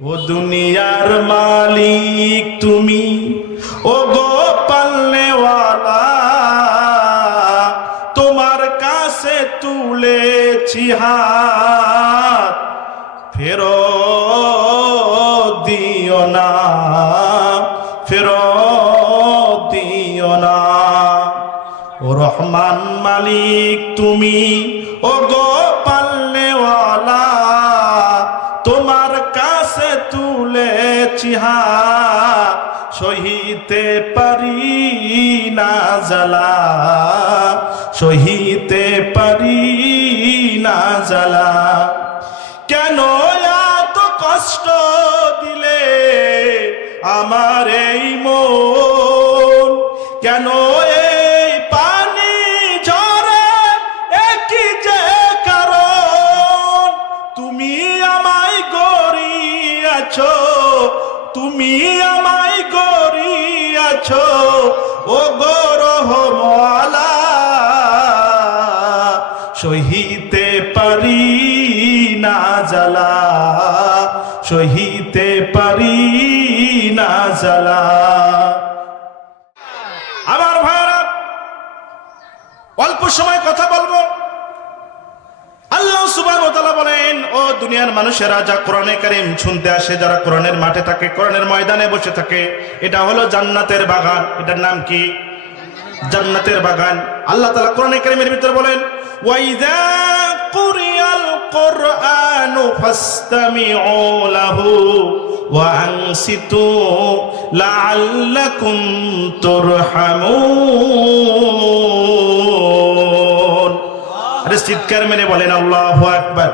ও দুনিয়ার মালিক তুমি, ও গো পালনেওয়ালা, তোমার কাছে তুলেছি হাত, ফেরত দিও না, ফেরত দিও না। ও রহমান মালিক তুমি, ও গো পালনেওয়ালা, তোমার কাছে তুলেছি হাত, সহিতে পারি না জ্বালা, সহিতে পারি না জ্বালা। কেন এত কষ্ট দিলে আমার এই মন, কেন এই পানি ঝরে, একই যে কারণ, তুমি আমায় গড়িয়াছো, তুমি আমায় গড়িয়াছো, ও গো রহমওয়ালা, সহিতে পারি না জ্বালা, সহিতে পারি না জ্বালা। আমার ভাইরা, অল্প সময় কথা বলবো। আল্লাহ সুবহানাহু ওয়া তাআলা বলেন, ও দুনিয়ার মানুষেরা, যা কোরআনে কারীম শুনতে আসে, যারা কোরআনের মাঠে থাকে, কোরআনের ময়দানে বসে থাকে, এটা হলো জান্নাতের বাগান। এটার নাম কি? জান্নাতের বাগান। আল্লাহ তাআলা কোরআনে কারীমের ভিতরে বলেন, ওয়াইযা কুরিয়াল কুরআনু ফাসতামিউ লাহু ওয়া আনসিতু লাআল্লাকুম তুরহামুন। আরে চিৎকার মেরে বলেন আল্লাহু আকবার।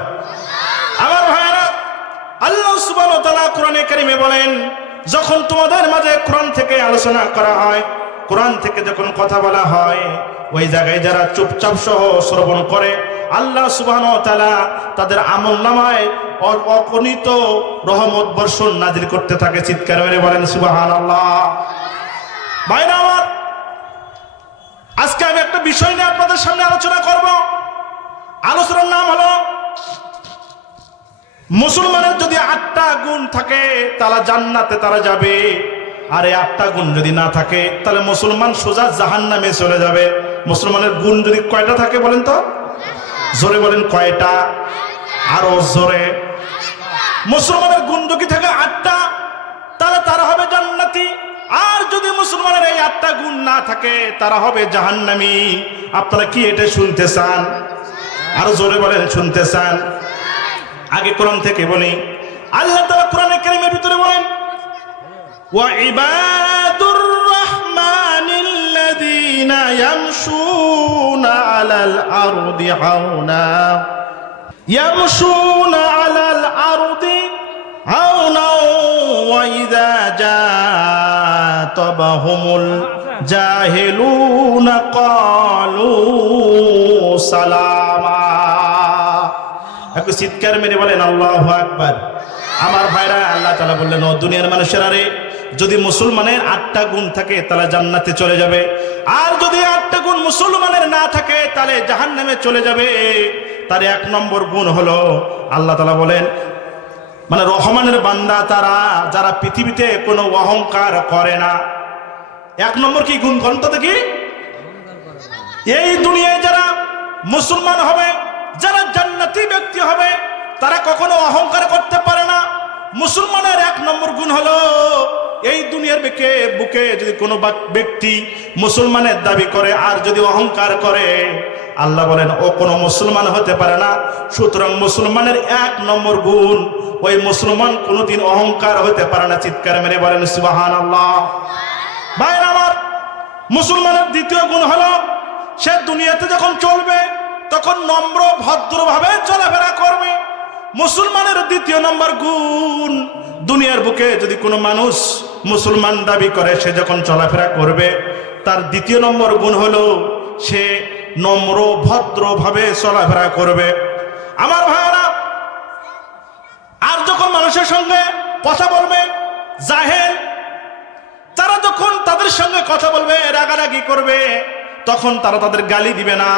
আমার ভাইরা, আল্লাহ সুবহানাহু ওয়া তাআলা কোরআনে কারীমে বলেন, যখন তোমাদের মাঝে কোরআন থেকে আলোচনা করা হয়, কোরআন থেকে যখন কথা বলা হয়, ওই জায়গায় যারা চুপচাপ সহ শ্রবণ করে, আল্লাহ সুবহানাহু ওয়া তাআলা তাদের আমলনামায় অগণিত রহমত বর্ষণ নাজিল করতে থাকে। চিৎকার মেরে বলেন সুবহানাল্লাহ। ভাইরা আমার, আজকে আমি একটা বিষয় নিয়ে আপনাদের সামনে আলোচনা করব। আলোচনার নাম হলো, মুসলমানের যদি 8টা গুণ থাকে তারা জান্নাতে তারা যাবে, আর এই 8টা গুণ যদি না থাকে তাহলে মুসলমান সোজা জাহান্নামে চলে যাবে। মুসলমানের গুণ যদি কয়টা থাকে বলেন তো? জোরে বলেন, কয়টা? আরো জোরে। মুসলমানের গুণ যদি থাকে 8টা, তাহলে তারা হবে জান্নাতি। আর যদি মুসলমানের এই 8টা গুণ না থাকে, তারা হবে জাহান্নামী। আপনারা কি এটা শুনতে চান? আরো জোরে বলেন, শুনতে চান? আগে কোরআন থেকে বলি। আল্লাহ তাআলা কোরআনে কারীমের ভিতরে বলেন, ওয়া ইবাদুর রাহমানিল্লাযীনা ইয়ামশুনা আলাল আরদি হাওনা, ইয়ামশুনা আলাল আরদি হাওনা ওয়া ইযা জাতাবাহুমুল জাহিলুনা ক্বালু সালামা। একটু চিৎকার মেরে বলেন আল্লাহু আকবার। আমার ভাইরা, আল্লাহ তাআলা বললেন, ও দুনিয়ার মানুষেরা রে, যদি মুসলমানের 8টা গুণ থাকে তাহলে জান্নাতে চলে যাবে, আর যদি 8টা গুণ মুসলমানের না থাকে তাহলে জাহান্নামে চলে যাবে। তার 1 নম্বর গুণ হলো, আল্লাহ তাআলা বলেন, মানে রহমানের বান্দা তারা, যারা পৃথিবীতে কোনো অহংকার করে না। 1 নম্বর কি গুণ? কোনটা দেখি? এই দুনিয়ায় যারা মুসলমান হবে, যারা জান্নাতি ব্যক্তি হবে, তারা কখনো অহংকার করতে পারে না। মুসলমানের 1 নম্বর গুণ হলো, এই দুনিয়ার বুকে যদি কোনো ব্যক্তি মুসলমানের দাবি করে আর যদি অহংকার করে, আল্লাহ বলেন ও কোনো মুসলমান হতে পারে না। সুতরাং মুসলমানের 1 নম্বর গুণ, ওই মুসলমান কোনোদিন অহংকার হতে পারে না। চিৎকার মেরে বলেন সুবহানাল্লাহ। ভাইরা আমার, মুসলমানের 2য় গুণ হলো, সে দুনিয়াতে যখন চলবে তখন নম্র ভদ্রভাবে চলাফেরা করবে। মুসলমানের 2য় নম্বর গুণ, দুনিয়ার বুকে যদি কোনো মানুষ মুসলমান দাবি করে, সে যখন চলাফেরা করবে, তার 2য় নম্বর গুণ হলো সে নম্র ভদ্রভাবে চলাফেরা করবে। আমার ভাইরা, আর যখন মানুষের সঙ্গে কথা বলবে, জাহেল তারা যখন তাদের সঙ্গে কথা বলবে, রাগারাগি করবে, তখন তারা তাদের গালি দিবে না,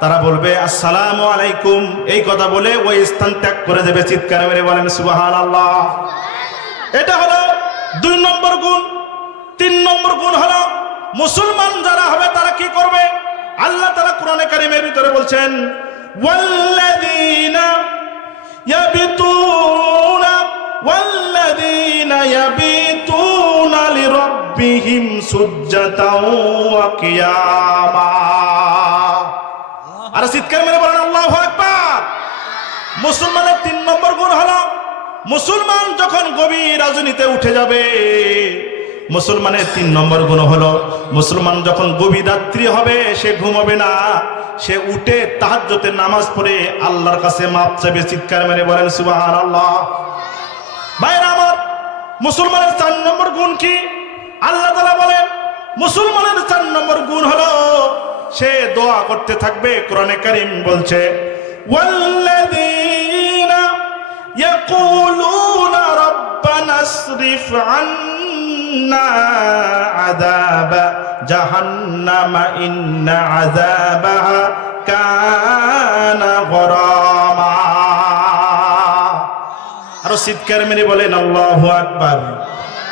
তারা বলবে আসসালামু আলাইকুম, এই কথা বলে ওই স্থান ত্যাগ করে দেবে। চিৎকার মেরে বলেন সুবহানাল্লাহ। এটা হলো 2 নম্বর গুণ। 3 নম্বর গুণ হলো মুসলমান যারা হবে তারা কি করবে? আল্লাহ তাআলা কোরআনে কারীমের ভিতরে বলছেন ওয়াল্লাযীনা ইয়াবিতুনা লিরাব্বিহিম সুজদাতাও ওয়া কিয়ামা। আর চিৎকার মেরে বলেন আল্লাহু আকবার। মুসলমানের 3 নম্বর গুণ হলো মুসলমান যখন গভীর রজনীতে উঠে যাবে, মুসলমানের 3 নম্বর গুণ হলো মুসলমান যখন গভীর রাত্রি হবে সে ঘুমাবে না, সে উঠে তাহাজ্জুদের নামাজ পড়ে আল্লাহর কাছে মাপ চাইবে। চিৎকার মেরে বলেন সুবহানাল্লাহ। ভাইরা আমার, মুসলমানের 4 নম্বর গুণ কি? আল্লাহ তাআলা বলেন মুসলমানের 4 নম্বর গুণ হলো সে দোয়া করতে থাকবে। কোরআনে কারীম বলছে ওয়াল্লাযীনা ইয়াকুলুনা রাব্বানা আসরিফ আন্না আযাবা জাহান্নামা ইন্না আযাবাহা কানা গরামা। আর চিৎকার মেরে বলেন আল্লাহু আকবার।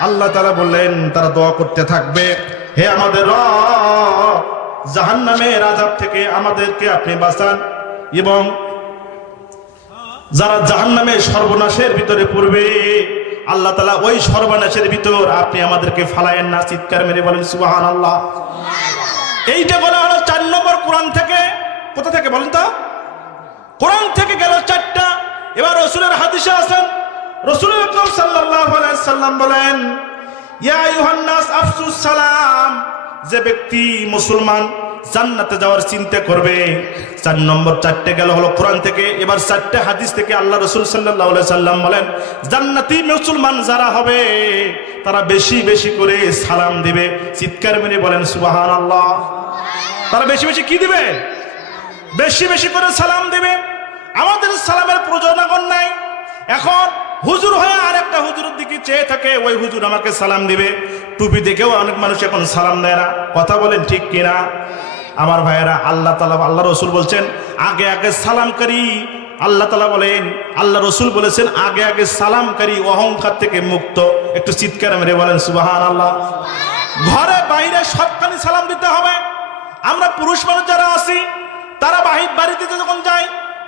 আল্লাহ তাআলা বললেন তারা দোয়া করতে থাকবে, হে আমাদের রব, জাহান্নামের আযাব থেকে আমাদেরকে আপনি বাঁচান, এবং যারা জাহান্নামের সর্বনাশের ভিতরে পড়বে আল্লাহ তাআলা ওই সর্বনাশের ভিতর আপনি আমাদেরকে ফালায়েন না। চিৎকার মেরে বলেন সুবহানাল্লাহ। এইটা বলা হলো 4 নম্বর। কোরআন থেকে, কোথা থেকে বলেন তো? কোরআন থেকে গেল 4টা। এবার রাসূলের হাদিসে আছেন, রাসূল আকরাম সাল্লাল্লাহু আলাইহি সাল্লাম বলেন ইয়া আইয়ুহান নাস আফসুস সালাম। যে ব্যক্তি মুসলমান জান্নাতে যাওয়ার চিন্তা করবে, 4 নম্বর। 4টে গেল হলো কোরআন থেকে। এবার 4টে হাদিস থেকে আল্লাহ রাসূল সাল্লাল্লাহু আলাইহি সাল্লাম বলেন জান্নাতি মুসলমান যারা হবে তারা বেশি বেশি করে সালাম দিবে। চিৎকার মেরে বলেন সুবহানাল্লাহ। তারা বেশি বেশি কি দিবে? বেশি বেশি করে সালাম দিবে। আমাদের সালামের প্রয়োজন এখন নাই। এখন হুজুর হয়ে আরেকটা হুজুরের দিকে চেয়ে থাকে, ওই হুজুর আমাকে সালাম দিবে। টুপি দেখেও অনেক মানুষ এখন সালাম দেয় না। কথা বলেন ঠিক কিনা? আমার ভাইয়েরা, আল্লাহ তাআলা, আল্লাহ রাসূল বলছেন আগে আগে সালামকারী। আল্লাহ তাআলা বলেন, আল্লাহ রাসূল বলেছেন আগে আগে সালামকারী অহংকার থেকে মুক্ত। একটু চিৎকার মেরে বলেন সুবহানাল্লাহ। ঘরে বাইরে সবখানে সালাম দিতে হবে। আমরা পুরুষ মানুষ যারা আছি তারা বাড়িতে যখন যাই,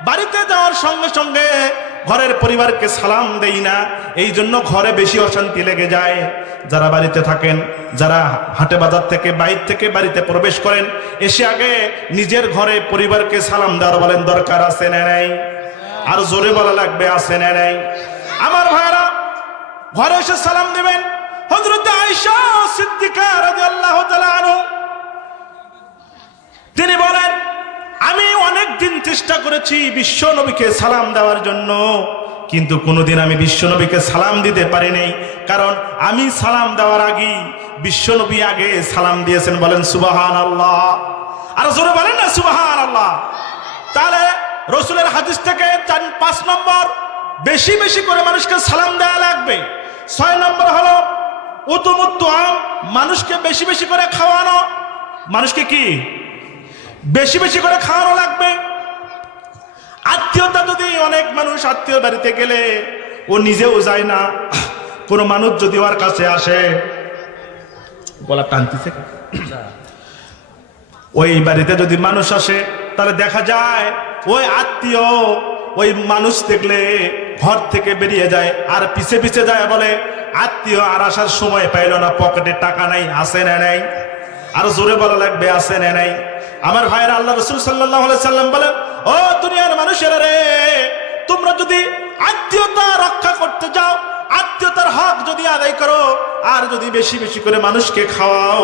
বাড়িতে যাওয়ার সঙ্গে সঙ্গে ঘরের পরিবারকে সালাম দেই না, এই জন্য ঘরে বেশি অশান্তি লেগে যায়। যারা বাড়িতে থাকেন, যারা হাটে বাজার থেকে বাইরে থেকে বাড়িতে প্রবেশ করেন, এসে আগে নিজের ঘরে পরিবারকে সালাম দেওয়ার বলেন দরকার আছে না নাই? আর জোরে বলা লাগবে আছে না নাই? আমার ভাইরা, ঘরে এসে সালাম দিবেন। হযরত আয়েশা সিদ্দিকা রাদিয়াল্লাহু তাআলা আনহা তিনি বলেন আমি অনেক দিন চেষ্টা করেছি বিশ্ব নবীকে সালাম দেওয়ার জন্য, কিন্তু কোনোদিন আমি বিশ্ব নবীকে সালাম দিতে পারি নাই। কারণ আমি সালাম দেওয়ার আগে বিশ্ব নবী আগে সালাম দিয়েছেন। বলেন সুবহানাল্লাহ। আর জোরে বলেন না সুবহানাল্লাহ। তাহলে রাসূলের হাদিস থেকে 5 নম্বর, বেশি বেশি করে মানুষকে সালাম দেওয়া লাগবে। 6 নম্বর হলো উতুমুত্তুআম, মানুষকে বেশি বেশি করে খাওয়ানো। মানুষকে কি বেশি বেশি করে খাওয়ানো লাগবে। আত্মীয়তা, যদি অনেক মানুষ আত্মীয় বাড়িতে গেলে ও নিজেও যায় না, কোনো মানুষ যদি ওর কাছে আসে, গলা টানতেছে, ওই বাড়িতে যদি মানুষ আসে তাহলে দেখা যায় ওই আত্মীয় ওই মানুষ দেখলে ঘর থেকে বেরিয়ে যায় আর পিছে পিছে যায়, বলে আত্মীয় আর আসার সময় পাইল না, পকেটে টাকা নাই, আসে না নাই? আর জোরে বলা লাগবে আছে না নাই? আমার ভাইরা, আল্লাহ রাসূল সাল্লাল্লাহু আলাইহি সাল্লাম বলেন ও দুনিয়ার মানুষেরা রে, তোমরা যদি আত্মীয়তা রক্ষা করতে যাও, আত্মীয়তার হক যদি আদায় করো, আর যদি বেশি বেশি করে মানুষকে খাওয়াও,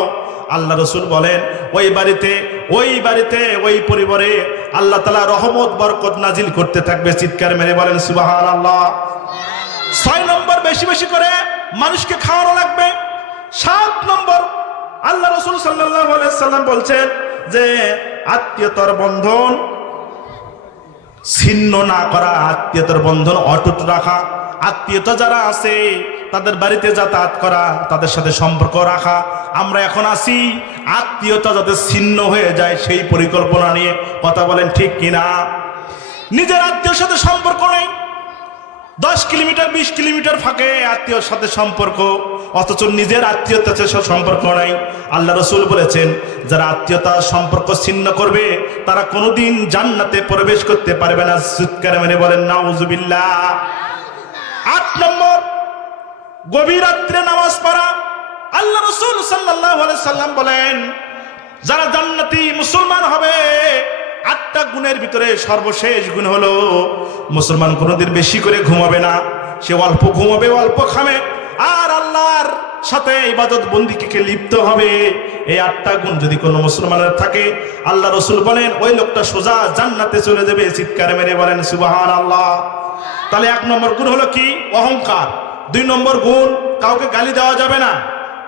আল্লাহ রাসূল বলেন ওই বাড়িতে ওই পরিবারে আল্লাহ তাআলা রহমত বরকত নাজিল করতে থাকবে। চিৎকার মেরে বলেন সুবহানাল্লাহ। 6 নম্বর, বেশি বেশি করে মানুষকে খাওয়ানো লাগবে। 7 নম্বর, আল্লাহ রাসূল সাল্লাল্লাহু আলাইহি সাল্লাম বলছেন যে আত্মীয়তার বন্ধন ছিন্ন না করা, আত্মীয়তার বন্ধন অটুট রাখা। আত্মীয়তা যারা আছে তাদের বাড়িতে যাতায়াত করা, তাদের সাথে সম্পর্ক রাখা। আমরা এখন আসি আত্মীয়তা যাতে ছিন্ন হয়ে যায় সেই পরিকল্পনা নিয়ে। কথা বলেন ঠিক কিনা? নিজের আত্মীয়র সাথে সম্পর্ক নেই, 10 কিলোমিটার 20 কিলোমিটার ফাঁকে আত্মীয়র সাথে সম্পর্ক, অথচ নিজের আত্মীয়তার সাথে সম্পর্ক নাই। আল্লাহ রাসূল বলেছেন, যারা আত্মীয়তার সম্পর্ক ছিন্ন করবে তারা কোনোদিন জান্নাতে প্রবেশ করতে পারবে না। চিৎকার মেরে বলেন নাউজুবিল্লাহ। 8 নম্বর, গভীর রাত্রে নামাজ পড়া। আল্লাহ রাসূল সাল্লাল্লাহু আলাইহি সাল্লাম বলেন, যারা জান্নাতি মুসলমান হবে 8টা গুণের ভিতরে সর্বশেষ গুণ হলো মুসলমান কোনোদিন বেশি করে ঘুমাবে না, সে অল্প ঘুমাবে, অল্প খাবে, আর আল্লাহর সাথে ইবাদত বন্দেগীকে লিপ্ত হবে। এই 8টা গুণ যদি কোনো মুসলমানের থাকে, আল্লাহ রাসূল বলেন ওই লোকটা সোজা জান্নাতে চলে যাবে। চিৎকার মেরে বলেন সুবহানাল্লাহ। তাহলে 1 নম্বর গুণ হলো কি? অহংকার। 2 নম্বর গুণ, কাউকে গালি দেওয়া যাবে না।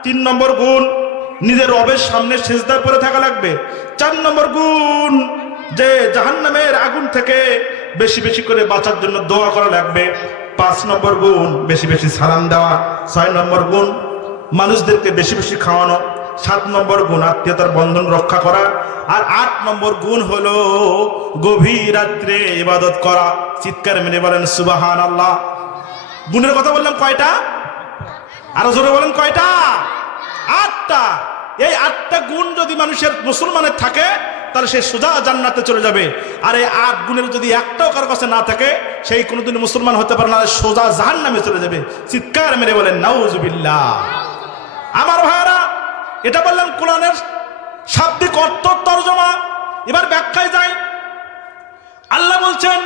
3 নম্বর গুণ, নিজের রবের সামনে সিজদা করে থাকা লাগবে। 4 নম্বর গুণ, যে জাহান্নামের আগুন থেকে বেশি বেশি করে বাঁচার জন্য দোয়া করা লাগবে। 5 নম্বর গুণ, বেশি বেশি সালাম দেওয়া। 6 নম্বর গুণ, মানুষদেরকে বেশি বেশি খাওয়ানো। 7 নম্বর গুণ, আত্মীয়তার বন্ধন রক্ষা করা। আর 8 নম্বর গুণ হলো গভীর রাত্রে ইবাদত করা। চিৎকার মেরে বলেন সুবহানাল্লাহ। গুণের কথা বললাম কয়টা? আরো জোরে বলেন কয়টা? 8টা। এই 8টা গুণ যদি মানুষের মুসলমানের থাকে তাহলে সে সোজা জান্নাতে চলে যাবে। আর এই 8 গুণের যদি একটাও কারো কাছে না থাকে, সেই কোনোদিন মুসলমান হতে পারে না, সোজা জাহান্নামে চলে যাবে। চিৎকার মেরে বলেন নাউজুবিল্লাহ। আমার ভাইরা, এটা বললাম কোরআনের শাব্দিক অর্থ তরজমা। এবার ব্যাখ্যায় যাই। আল্লাহ বলছেন,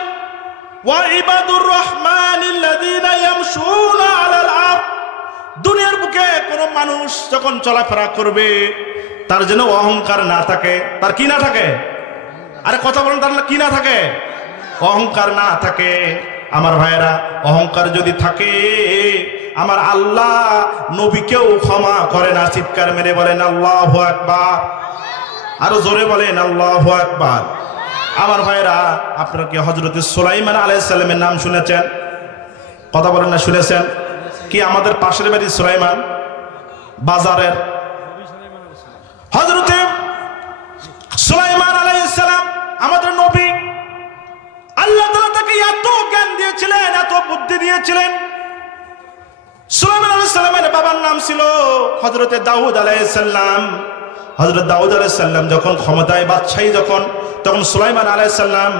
ওয়া ইবাদুর রহমানিল্লাযীনা ইয়ামশুনা আলাল আরদ। দুনিয়ার বুকে কোন মানুষ যখন চলাফেরা করবে তার যেন অহংকার না থাকে। তার কি না থাকে? আরে কথা বলেন, তার কি না থাকে? অহংকার না থাকে। আমার ভাইয়েরা, অহংকার যদি থাকে আমার আল্লাহ নবীকেও ক্ষমা করে না। চিৎকার মেরে বলেন আল্লাহু আকবার। আরো জোরে বলেন আল্লাহু আকবার। আমার ভাইয়েরা, আপনারা কি হযরত সুলাইমান আলাইহিস সালামের নাম শুনেছেন? কথা বলেন না, শুনেছেন? কি আমাদের পাশের বাড়ি সুলাইমান বাজারের হযরত সুলাইমান আলাইহিস সালাম আমাদের নবী। আল্লাহ তাআলা তাকে এত জ্ঞান দিয়েছিলেন, এত বুদ্ধি দিয়েছিলেন। সুলাইমান আলাইহিস সালামের বাবার নাম ছিল হযরত দাউদ আলাইহিস সালাম। হযরত দাউদ আলাইহিস সালাম যখন ক্ষমতায় বাদশাহী তখন সুলাইমান আলাইহিস সালাম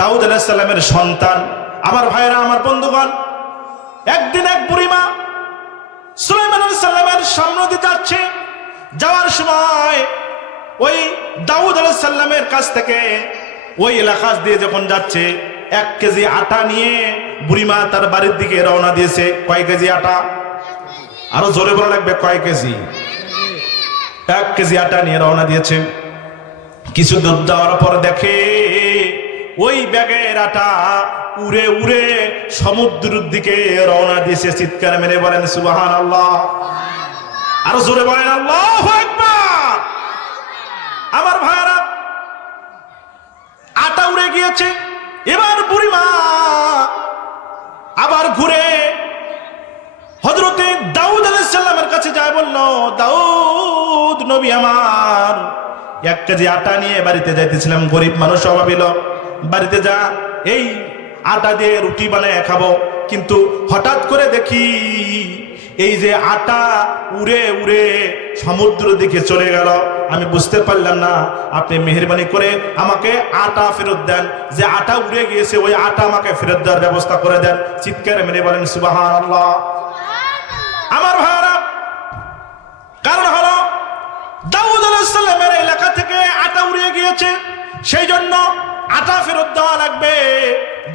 দাউদ আলাইহিস সালামের সন্তান। আমার ভাইয়েরা, আমার বন্ধুগণ, একদিন এক বুড়িমা সুলাইমান আলাইহিস সালামের সামনে দিয়ে যাচ্ছে। যাওয়ার সময় ওই দাউদ আলাইহিস সালামের কাছ থেকে ওই এলাকা দিয়ে যখন যাচ্ছে, 1 কেজি আটা নিয়ে বুড়িমা তার বাড়ির দিকে রওনা দিয়েছে। কয় কেজি আটা? আরো জোরে বলা লাগবে, কয় কেজি? 1 কেজি আটা নিয়ে রওনা দিয়েছে। কিছু দূর যাওয়ার পর দেখে ওই ব্যাগের আটা উড়ে উড়ে সমুদ্রের দিকে রওনা দিয়েছে। চিৎকার মেরে বলেন সুবহানাল্লাহ। আরো জোরে বলেন আল্লাহু আকবার। আমার ভাইরা, আটা উড়ে গিয়েছে। এবার বুড়িমা আবার ঘুরে হযরত দাউদ আলাইহিস সালামের কাছে যায়, বলল, দাউদ নবী আমার, 1 কেজি আটা নিয়ে বাড়িতে যাইতেছিলাম, গরিব মানুষ অভাবী লোক, বাড়িতে যা এই আটা দিয়ে রুটি বানায় খাবো। কিন্তু হঠাৎ করে দেখি এই যে আটা উড়ে উড়ে সমুদ্রের দিকে চলে গেল। আমি বুঝতে পারলাম না, আপনি মেহেরবানি করে আমাকে আটা ফেরত দেন। যে আটা উড়ে গিয়েছে ওই আটা আমাকে ফেরত দেওয়ার ব্যবস্থা করে দেন। চিৎকার মেরে বলেন সুবহানাল্লাহ। আমার ভাইরা, কারণ হলো দাউদ আলাইহিস সালামের এলাকা থেকে আটা উড়ে গিয়েছে, সেই জন্য আটা ফেরত দেওয়া লাগবে।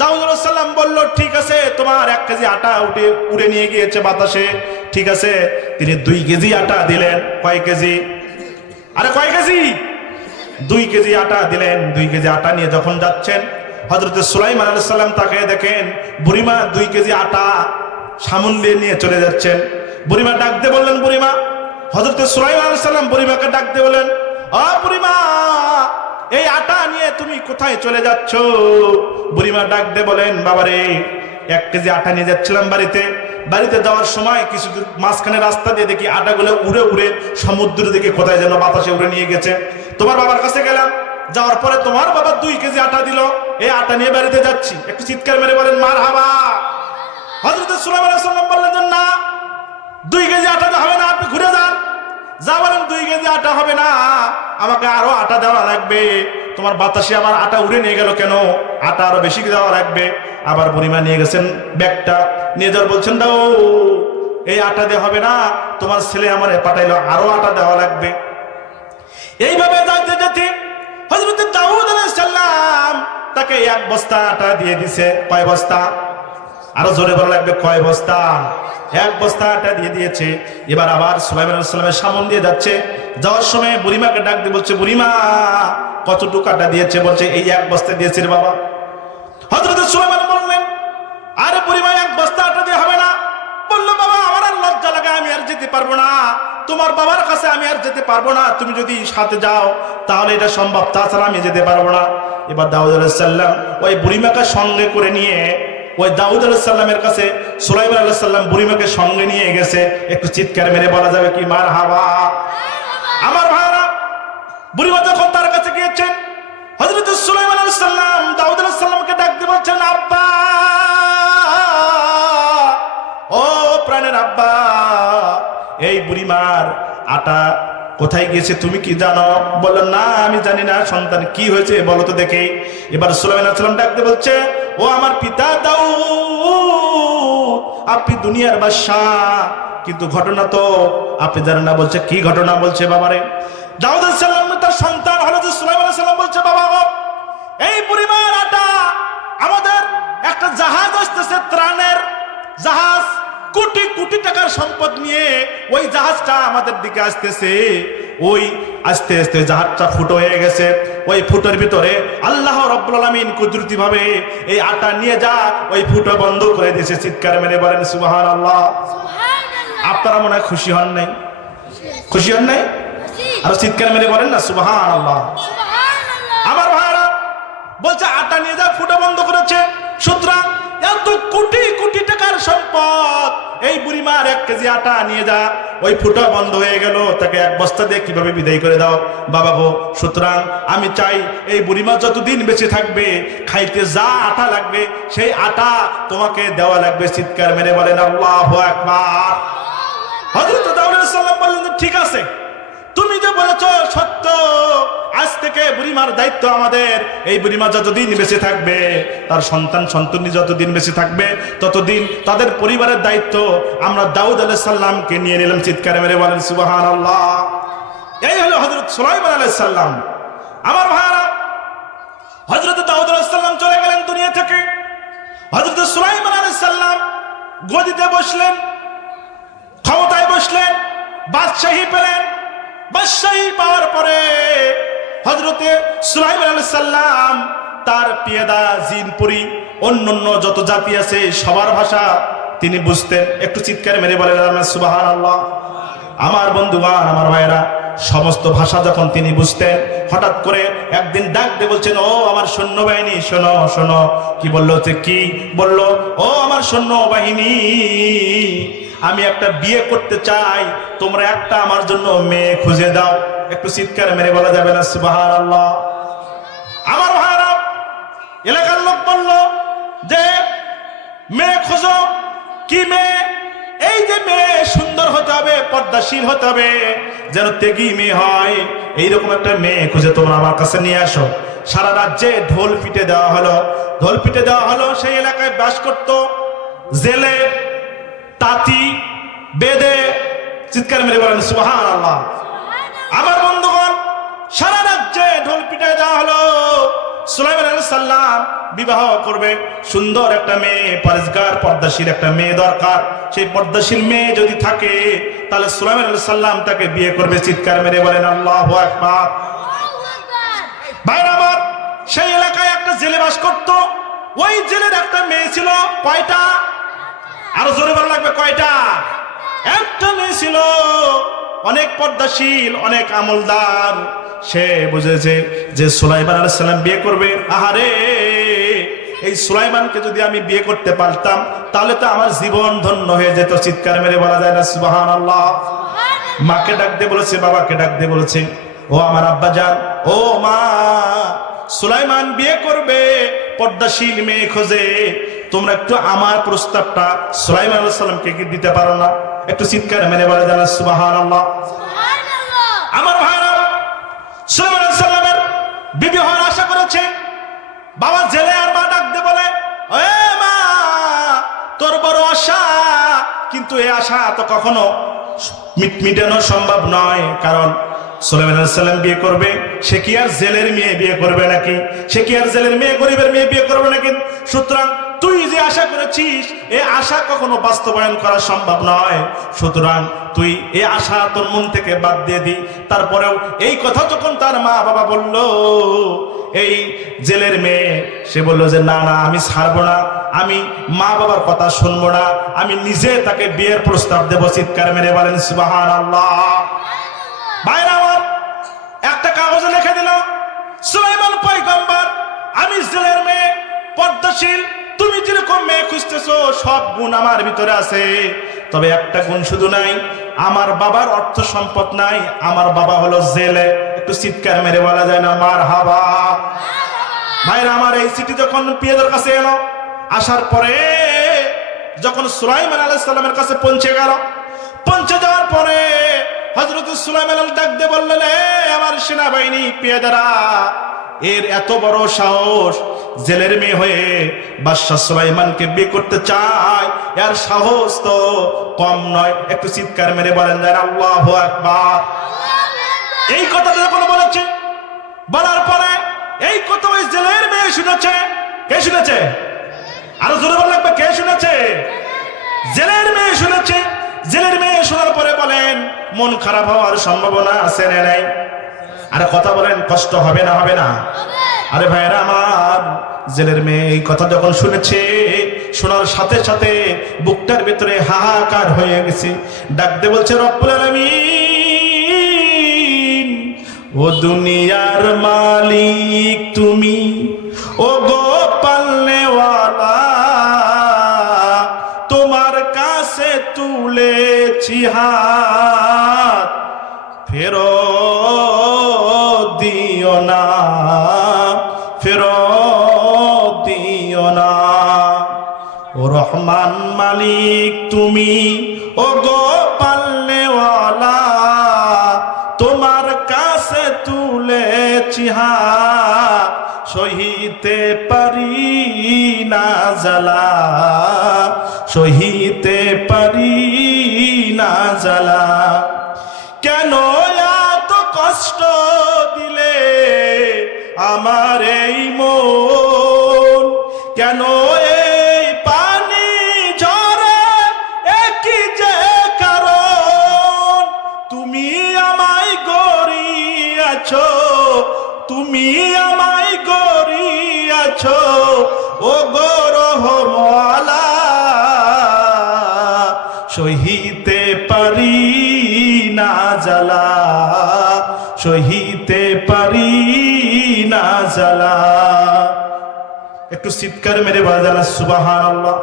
দাউদ আলাইহিস সালাম বলল, ঠিক আছে, তোমার 1 কেজি আটা উড়ে নিয়ে গিয়েছে বাতাসে, ঠিক আছে। তিনি 2 কেজি আটা দিলেন। কয় কেজি? আরে কয় কেজি? 2 কেজি আটা দিলেন। 2 কেজি আটা নিয়ে যখন যাচ্ছেন, হযরত সুলাইমান আলাইহিস সালাম তাকে দেখেন বুড়িমা 2 কেজি আটা সামনে নিয়ে চলে যাচ্ছেন। বুড়িমা ডাক দিয়ে বললেন, বুড়িমা, হযরত সুলাইমান আলাইহিস সালাম বুড়িমাকে ডাক দিয়ে বলেন, ও বুড়িমা, এই আটা নিয়ে তুমি কোথায় চলে যাচ্ছ? বুড়িমা ডাক দিয়ে বলেন, বাবারে, 1 কেজি আটা নিয়ে যাচ্ছিলাম বাড়িতে, বাড়িতে যাওয়ার সময় কিছু দূর মাঝখানে রাস্তা দিয়ে দেখি আটাগুলো উড়ে উড়ে সমুদ্রের দিকে কোথায় যেন বাতাসে উড়ে নিয়ে গেছে। তোমার বাবার কাছে গেলাম, যাওয়ার পরে তোমার বাবা 2 কেজি আটা দিল, এই আটা নিয়ে বাড়িতে যাচ্ছি। একটু চিৎকার মেরে বলেন মারহাবা। হযরত সুলাইমান আলাইহিস সালাম বললেন যে না, 2 কেজি আটা হবে না, আপনি ঘুরে যান। যা বলেন 2 কেজি আটা হবে না, আমাকে আরো আটা দেওয়া লাগবে। তোমার বাতাসে আমার আটা উড়ে নিয়ে গেল কেন, আটা আরো বেশি দেওয়া লাগবে। আবার বুড়িমা নিয়ে গেছেন ব্যাগটা, নিয়ে যাওয়ার বলছেন দাও, এই আটা দিয়ে হবে না, তোমার ছেলে আমার পাঠাইলো, আরো আটা দেওয়া লাগবে। এইভাবে যাইতে যেতে হযরত দাউদ আলাইহিস সালাম তাকে 1 বস্তা আটা দিয়ে দিছে। কয় বস্তা? আরো জোরে বলা লাগবে, কয় বস্তা? 1 বস্তা আটা দিয়ে দিয়েছে। এবার আবার সুলাইমান আলাইহিস সালামের সামনে দিয়ে যাচ্ছে, যাওয়ার সময় বুড়িমাকে ডাক দিয়ে বলছে, বুড়িমা কতটুকু আটা দিয়েছে? বলছে এই 1 বস্তা দিয়েছে রে বাবা। হযরত সুলাইমান বললেন, আরে বুড়িমা 1 বস্তা আটা দিয়ে হবে না। বললো, বাবা আমার আর লজ্জা লাগে, আমি আর যেতে পারবো না, তোমার বাবার কাছে আমি আর যেতে পারবো না, তুমি যদি সাথে যাও তাহলে এটা সম্ভব, তাছাড়া আমি যেতে পারবো না। এবার দাউদ আলাইহিস সালাম ওই বুড়িমাকে সঙ্গে করে নিয়ে ওই দাউদ আলাইহিস সালামের কাছে সুলাইমান আলাইহিস সালাম বুড়িমাকে সঙ্গে নিয়ে গেছে। একটু চিৎকার মেরে বলা যাবে কি মারহাবা। আমার ভাইরা, বুড়িমা যখন তার কাছে গিয়েছেন, হযরত সুলাইমান আলাইহিস সালাম দাউদ আলাইহিস সালামকে ডাক দিয়ে বলছেন, আব্বা, ও প্রাণের আব্বা, এই বুড়িমার আটা কোথায় গিয়েছে তুমি কি জানো? বললেন না, আমি জানি না সন্তান, কি হয়েছে বলো তো দেখে। এবার সুলাইমান আলাইহিস সালাম ডাকতে বলছে, ও আমার পিতা দাউদ, আপনি দুনিয়ার বাদশাহ, কিন্তু ঘটনা তো আপনি জানেন না। বলছে কি ঘটনা? বলছে বাবারে, দাউদ আলাইহিস সালাম তার সন্তান হলো যে সুলাইমান আলাইহিস সালাম বলছে, বাবা গো, এই বুড়িমার আটা আমাদের একটা জাহাজ আসতেছে, ত্রাণের জাহাজ, কোটি কোটি টাকার সম্পদ নিয়ে ওই জাহাজটা আমাদের দিকে আসতেছে। ওই আস্তে আস্তে জাহাজটা ফুটো হয়ে গেছে, ওই ফুটোর ভিতরে আল্লাহ রাব্বুল আলামিন কুদরতি ভাবে এই আটা নিয়ে যা ওই ফুটো বন্ধ করে দিয়েছে। চিৎকার মেরে বলেন সুবহানাল্লাহ। আপনারা মনে হয় খুশি হন নাই? খুশি হন নাই? আর চিৎকার মেরে বলেন না সুবহানাল্লাহ। আমার ভাইরা বলছে আটা নিয়ে যা ফুটো বন্ধ করেছে। সুতরাং এত কোটি কোটি টাকার সম্পদ, এই বুড়িমার 1 কেজি আটা নিয়ে যা ওই ফুটো বন্ধ হয়ে গেল, তাকে 1 বস্তা দিয়ে কিভাবে বিদায় করে দাও বাবা গো। সুতরাং আমি চাই এই বুড়িমা যতদিন বেঁচে থাকবে, খাইতে যা আটা লাগবে সেই আটা তোমাকে দেওয়া লাগবে। চিৎকার মেরে বলেন আল্লাহু আকবার। হযরত দাউদ আলাইহিস সালাম বললেন, ঠিক আছে, তুমি যে বলেছো সত্য, আজ থেকে বুড়িমার দায়িত্ব আমাদের। এই বুড়িমা যতদিন বেঁচে থাকবে, তার সন্তান সন্ততি যতদিন বেঁচে থাকবে, ততদিন তাদের পরিবারের দায়িত্ব আমরা দাউদ আলাইহিস সালামকে নিয়ে নিলাম। চিৎকার মেরে বলেন সুবহানাল্লাহ। এই হলো হযরত সুলাইমান আলাইহিস সালাম। আমার ভাইরা, হযরত দাউদ আলাইহিস সালাম চলে গেলেন দুনিয়া থেকে। হযরত সুলাইমান আলাইহিস সালাম গদিতে বসলেন, ক্ষমতায় বসলেন, বাদশাহী পেলেন। বাদশাহী পাওয়ার পরে হযরতে সুলাইমান আলাইহিস সালাম তার পিয়াদা, জিনপুরি, অন্যান্য যত জাতি আছে সবার ভাষা তিনি বুঝতেন। একটু চিৎকার মেরে বলেন সুবহানাল্লাহ। আমার বন্ধুগণ, আমার ভাইরা, সমস্ত ভাষা যখন তিনি বুঝতেন, হঠাৎ করে একদিন ডাক দিয়ে বলছেন, ও আমার সৈন্যবাহিনী শোনো শোনো। কি বললো? কি বললো? ও আমার সৈন্যবাহিনী, আমি একটা বিয়ে করতে চাই, তোমরা একটা আমার জন্য মেয়ে খুঁজে দাও। একটু চিৎকার মেরে বলা যাবে না সুবহানাল্লাহ। আমার ভাইরা, এলাকার লোক বলল যে মেয়ে খোঁজো। কি মেয়ে? এই যে মেয়ে সুন্দর হতে হবে, পর্দাশীল হতে হবে, যেন তেগী মেয়ে হয়, এইরকম একটা মেয়ে খুঁজে তোমরা আমার কাছে নিয়ে আসো। সারা রাজ্যে ঢোল পিটে দেওয়া হলো, ঢোল পিটে দেওয়া হলো। সেই এলাকায় বাস করত জেলে, তাঁতি, বেদে। চিৎকার মেরে বলেন সুবহানাল্লাহ। আমার বন্ধুগণ, সারা রাজ্যে ঢোল পিটে দেওয়া হলো। সুলাইমান আলাইহিস সালাম বিবাহ করবে, সুন্দর একটা মেয়ে, পরেজগার, পর্দাশীল একটা মেয়ে দরকার। সেই পর্দাশীল মেয়ে যদি থাকে তাহলে সুলাইমান আলাইহিস সালাম তাকে বিয়ে করবে। চিৎকার মেরে বলেন আল্লাহু আকবার। ভাইরা আমার, সেই এলাকায় একটা জেলে বাস করত। ওই জেলের একটা মেয়ে ছিল। কয়টা? আরো জোরে বলা লাগবে, কয়টা? একটা মেয়ে ছিল, অনেক পর্দাশীল, অনেক আমলদার। সে বুঝেছে যে সুলাইমান আলাইহিস সালাম বিয়ে করবে। আহারে, এই সুলাইমানকে যদি আমি বিয়ে করতে পারতাম তাহলে তো আমার জীবন ধন্য হয়ে যেত। চিৎকার মেরে বলা যায় না সুবহানাল্লাহ। মাকে ডাক দিয়ে বলেছে, বাবাকে ডাক দিয়ে বলেছে, ও আমার আব্বা জান, ও মা, সুলাইমান বিয়ে করবে, পর্দাশীল মেয়ে খোঁজে, তোমরা একটু আমার প্রস্তাবটা সুলাইমান আলাইহিস সালামকে কি দিতে পারো না? একটু চিৎকার মেরে বলা যায় না সুবহানাল্লাহ। আমার ভাইরা, সুলাইমান আলাইহিস সালামের বিবি হওয়ার আশা করেছে। বাবা জেলে, আর মা ডাক দিয়ে বলে, এ মা, তোর বড় আশা, কিন্তু এই আশা তো কখনো মিটানো সম্ভব নয়। কারণ সুলাইমান আলাইহিস সালাম বিয়ে করবে, সে কি আর জেলের মেয়ে বিয়ে করবে নাকি? সে কি আর জেলের মেয়ে, গরিবের মেয়ে বিয়ে করবে নাকি? সুতরাং তুই যে আশা করেছিস, এই আশা কখনো বাস্তবায়ন করা সম্ভব নয়। সুতরাং তুই এই আশা তোর মন থেকে বাদ দিয়ে দি। তারপরেও এই কথা যখন তার মা বাবা বলল, এই জেলের মেয়ে, সে বলল যে না না, আমি ছাড়বো না, আমি মা বাবার কথা শুনবো না, আমি নিজে তাকে বিয়ের প্রস্তাব দেব। চিৎকার মেরে বলেন সুবহানাল্লাহ। ভাইরা আমার, একটা কাগজে লিখে দিল, সুলাইমান পয়গম্বর, আমি জেলের মেয়ে, পর্দাশীল, তুমি যেরকম মেয়ে খুঁজতেছো সব গুণ আমার ভিতরে আছে, তবে একটা গুণ শুধু নাই, আমার বাবার অর্থ সম্পদ নাই, আমার বাবা হলো জেলে। একটু চিৎকার মেরে বলা যায় না মারহাবা। ভাইরা আমার, এই চিঠি যখন পিয়াদের কাছে এলো, আসার পরে যখন সুলাইমান আলাইহিস সালামের কাছে পৌঁছে গেল, পৌঁছে যাওয়ার পরে হযরত সুলাইমান ডাক দিয়ে বললেন, আমার সেনাবাহিনী পেয়াদারা, এর এত বড় সাহস, জেলের মেয়ে হয়ে বাদশাহ সুলাইমানকে বিয়ে করতে চায়, এর সাহস তো কম নয়। একটু চিৎকার মেরে বলেন যেন আল্লাহু আকবার। এই কথা যখন বলেছে, বলার পরে এই কথা ওই জেলের মেয়ে শুনেছে। কে শুনেছে? আরো জোরে বলা লাগবে, কে শুনেছে? জেলের মেয়ে শুনেছে। জেলের মেয়ে শোনার পরে বলেন, মন খারাপ হওয়ার সম্ভাবনা আছে না নাই? আরে কথা বলেন, কষ্ট হবে না? হবে না? আরে ভাইরা আমার, জেলের মেয়ে এই কথা যখন শুনেছে, শোনার সাথে সাথে বুকটার ভিতরে হাহাকার হয়ে গেছে। ডাক দিয়ে বলছে, রব্বুল আলামিন, ও দুনিয়ার মালিক তুমি, ও গো পালনেওয়ালা, তোমার কাছে তুলেছি হাত, ফেরত দিও না, ফেরত দিও না। ও রহমান মালিক তুমি, ও গো পালনেওয়ালা, তোমার কাছে তুলেছি হাত, সহিতে পারি না জ্বালা, সহিতে পারি না জ্বালা। কেন এত কষ্ট দিলে আমার এই মন, কেন এই পানি ঝরে, একই যে কারণ, তুমি আমায় গড়িয়াছো, তুমি আমায় গড়িয়াছো, ও গো রহমওয়ালা, সহিতে পারি না জ্বালা, সহিতে পারি না জ্বালা। একটু চিৎকার মেরে বাজান সুবহানাল্লাহ।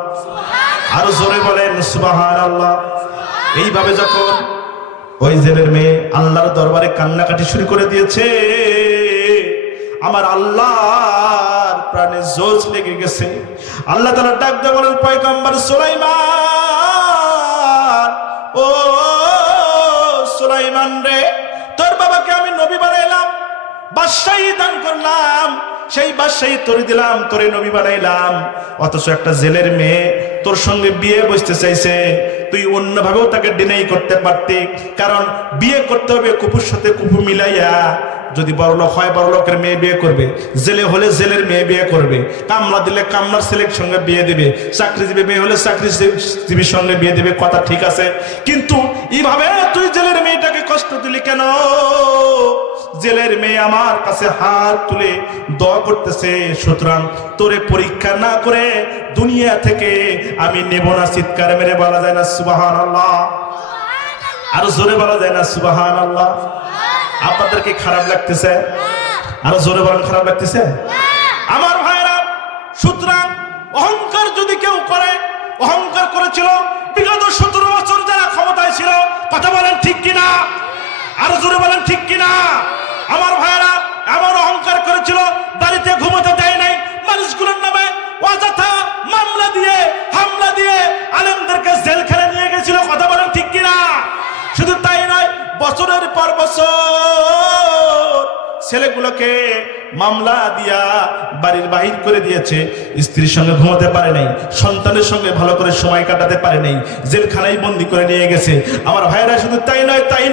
আরো জোরে বলেন সুবহানাল্লাহ। এইভাবে যখন ওই জেলের মেয়ে আল্লাহর দরবারে কান্নাকাটি শুরু করে দিয়েছে, আমার আল্লাহর প্রাণে জোশ লেগে গেছে। আল্লাহ তাআলা ডাক দিয়ে বলেন, পয়গম্বর সুলাইমান, ও সুলাইমান রে, তোর বাবাকে আমি নবী বানাইলাম, বাদশাহী দান করলাম, সেই বাদশাহী তোরে দিলাম, তোরে নবী বানাইলাম, অথচ একটা জেলের মেয়ে তোর সঙ্গে বিয়ে বসতে চাইছে। তুই অন্যভাবেও তাকে ডিনাই করতে পারতি, কারণ বিয়ে করতে হবে কুপুর সাথে কুপু মিলাইয়া। যদি বড়লোক হয় বড়লোকের মেয়ে বিয়ে করবে, জেলে হলে জেলের মেয়ে বিয়ে করবে, কামলা দিলে কামলার ছেলের সঙ্গে বিয়ে দিবে, চাকরিজীবী মেয়ে হলে চাকরিজীবীর সঙ্গে বিয়ে দিবে, কথা ঠিক আছে। কিন্তু এইভাবে তুই জেলের মেয়েটাকে কষ্ট দিলি কেন? জেলের মেয়ে আমার কাছে হাত তুলে দোয়া করতেছে, সুতরাং তোরে পরীক্ষা না করে দুনিয়া থেকে আমি নেব না। চিৎকার মেরে বলা যায় না সুবহানাল্লাহ? আরো জোরে বলা যায় না সুবহানাল্লাহ? আপনাদের কি খারাপ লাগতেছে? আরো জোরে বলেন, খারাপ লাগতেছে? আমার ভাইরা, সুতরাং অহংকার যদি কেউ করে, অহংকার করেছিল বিগত 17 বছর যারা ক্ষমতায় ছিল, কথা বলেন ঠিক কিনা, আরো জোরে বলেন ঠিক কিনা। আমার ভাইয়েরা এমন অহংকার করেছিল, বাড়িতে ঘুমাতে দেয় নাই, মানুষগুলোর নামে অযথা মামলা দিয়ে হামলা দিয়ে আলেমদেরকে জেলখানায় নিয়ে গেছিল, কথা বলেন ঠিক কিনা। শুধু তাই নয়, বছরের পর বছর ছেলেগুলোকে মামলা দিয়া বাড়ির বাহির করে দিয়েছে, স্ত্রীর সঙ্গে ঘুমাতে পারে নাই, সন্তানের সঙ্গে ভালো করে সময় কাটাতে পারে নাই, জেলখানায় বন্দি করে নিয়ে গেছে। আমার ভাইয়েরা শুধু তাই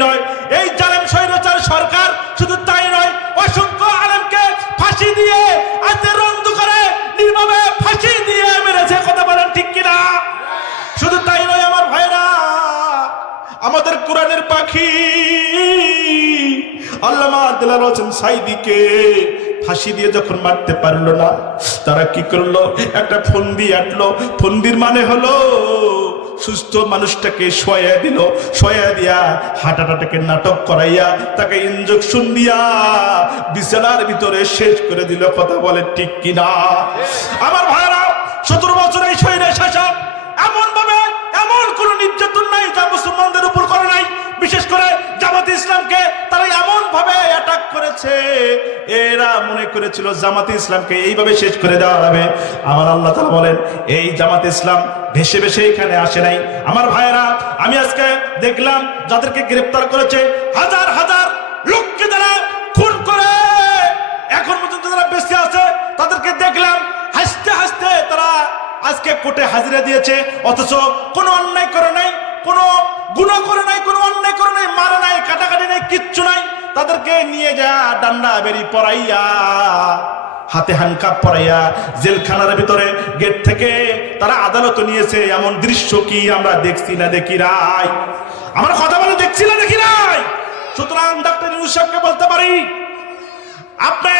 নয়, এই জালেম স্বৈরাচার সরকার শুধু তাই নয়, অসংখ্য আলেমকে ফাঁসি দিয়ে আজকে রন্ধ করে নির্মমে ফাঁসি দিয়ে মেরেছে, কথা বলেন ঠিক কিনা। শুধু তাই নয় আমার ভাইয়েরা, আমাদের কোরআনের পাখি আল্লামা দেলাওয়ার হোসেন সাঈদীকে ফাঁসি দিয়ে যখন মারতে পারলো না, তারা কি করলো, একটা ফন্দি আটলো। ফন্দির মানে হলো সুস্থ মানুষটাকে শোয়া দিল, শোয়া দিয়া হাঁটাটাকে নাটক করাইয়া তাকে ইনজেকশন দিয়া বিছানার ভিতরে শেষ করে দিল, কথা বলে ঠিক কিনা। আমার ভাইরা 17 বছর এই শহীদের শাসক এমন ভাবে এমন কোন নির্যাতন নাই যা মুসলমানদের উপর করে নাই। বিশেষ করে জামাতে ইসলামকে তারা এমন ভাবে অ্যাটাক করেছে, এরা মনে করেছিল জামাতে ইসলামকে এইভাবে শেষ করে দেওয়া হবে। আমার আল্লাহ তাআলা বলেন, এই জামাতে ইসলাম ভেসে ভেসে এখানে আসে নাই। আমার ভাইয়েরা, আমি আজকে দেখলাম যাদেরকে গ্রেফতার করেছে, হাজার হাজার লোককে তারা খুন করে এখন পর্যন্ত যারা বেঁচে আছে তাদেরকে দেখলাম হাসতে হাসতে তারা আজকে কোর্টে হাজিরা দিয়েছে, অথচ কোনো অন্যায় করে নাই, কোনো গুনাহ করে নাই, কোনো অন্যায় করে নাই, মারা নাই, কাটাকাটি নাই, কিচ্ছু নাই। তাদেরকে নিয়ে যা ডান্ডা বেরি পরাইয়া, হাতে হ্যান্ডকাপ পরাইয়া জেলখানার ভিতরে গেট থেকে তারা আদালতে নিয়েছে। এমন দৃশ্য কি আমরা দেখছি না দেখি নাই? আমরা কথা বলে দেখছি না দেখি নাই? সুতরাং ডক্টর ইউনূস সাহেবকে বলতে পারি, আপনি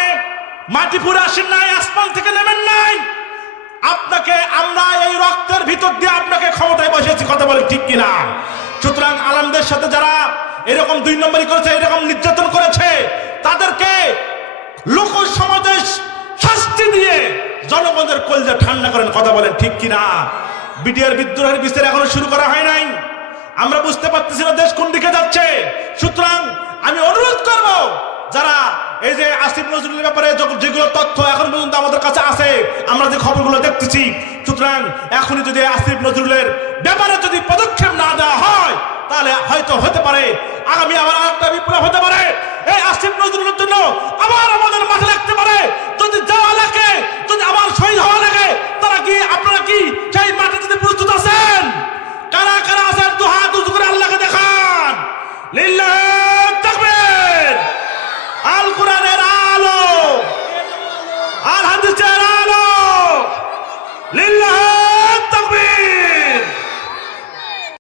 মাটি পুরে আসেন নাই, আসমান থেকে নেমেন নাই, আপনাকে আমরা এই রক্তের ভিতর দিয়ে আপনাকে ক্ষমতায় বসিয়েছি, কথা বলে ঠিক কিনা। সুতরাং আলেমদের সাথে যারা এরকম 2 নম্বরই করেছে, এরকম নির্যাতন করেছে, তাদেরকে লোক সমাজে শাস্তি দিয়ে জনগণের কলজা ঠান্ডা করেন, কথা বলেন ঠিক কিনা। বিটিআর বিদ্রোহের বিচার এখনো শুরু করা হয় নাই, আমরা বুঝতে পারতেছি না দেশ কোন দিকে যাচ্ছে। সুতরাং আমি অনুরোধ করব, যারা এই যে আসিফ নজরুলের ব্যাপারে যেগুলো তথ্য এখন পর্যন্ত আমাদের কাছে আছে, আমরা যে খবরগুলো দেখতেছি, সুতরাং এখনই যদি আসিফ নজরুলের ব্যাপারে যদি পদক্ষেপ না দেওয়া হয়, তাহলে হয়তো হতে পারে আগামী আবার একটা বিপ্লব হতে পারে। এই আসিফ নজরুলের জন্য আবার আমাদের